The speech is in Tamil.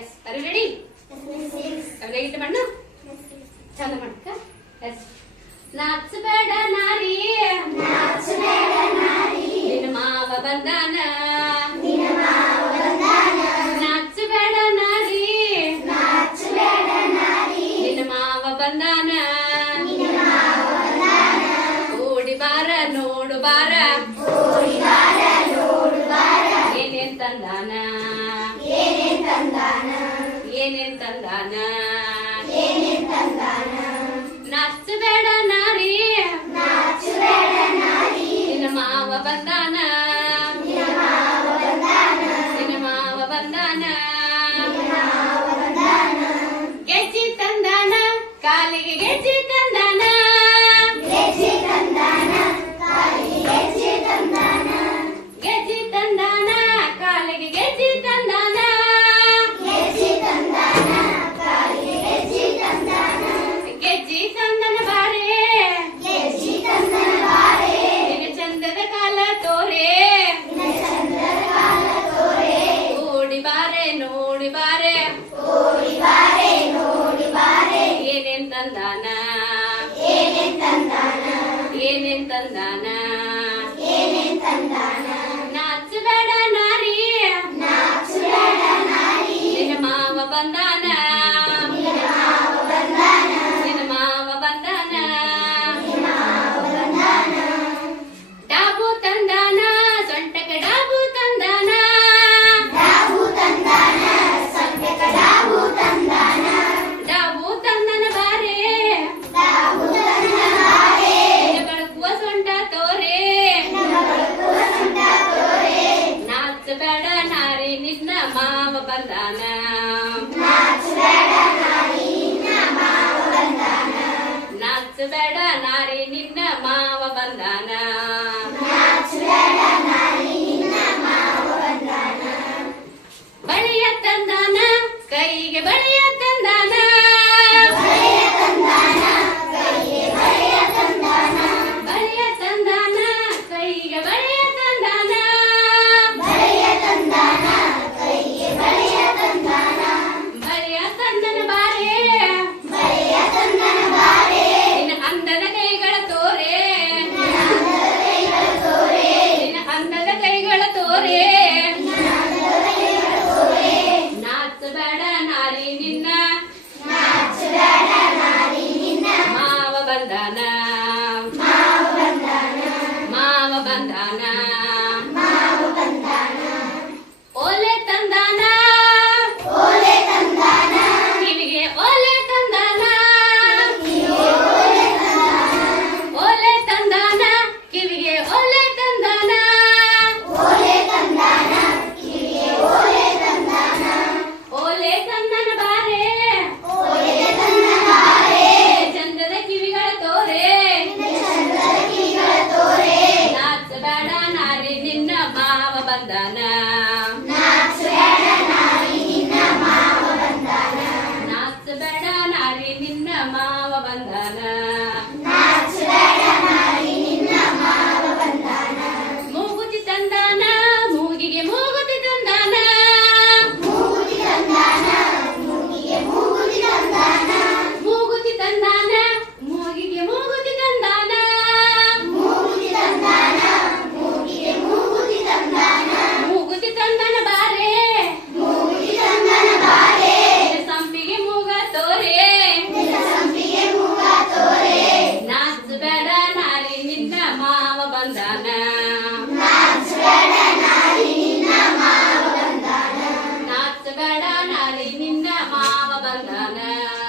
எஸ் அரு ரெடி கவிதை கிட்ட பண்ணு சந்த பண்ணுக்க எஸ் நாச்சு பேட நாரி நாச்சு பேட நாரி நின்மாவ பந்தானா Oh. ಏನೇನ್ ತಂದಾನ ಏನೇನ್ ತಂದಾನ ನಚ್ಚಬೇಡ ನಾರಿ ನಚ್ಚಬೇಡ ನಾರಿ ನಿನ್ನ ಮಾವ ಬಂದಾನ ಗೆಜಿ ತಂದಾನ ಕಾಲಿಗೆ ಗೆಜಿ ತಂದಾನ நாச்சுடட நாரி என் மாவ பந்தானா ಕೈಗೆ ಬಳೆಯ ಬಂಧನ ನಿನ್ನ ಮಾವ ಬಂಧನ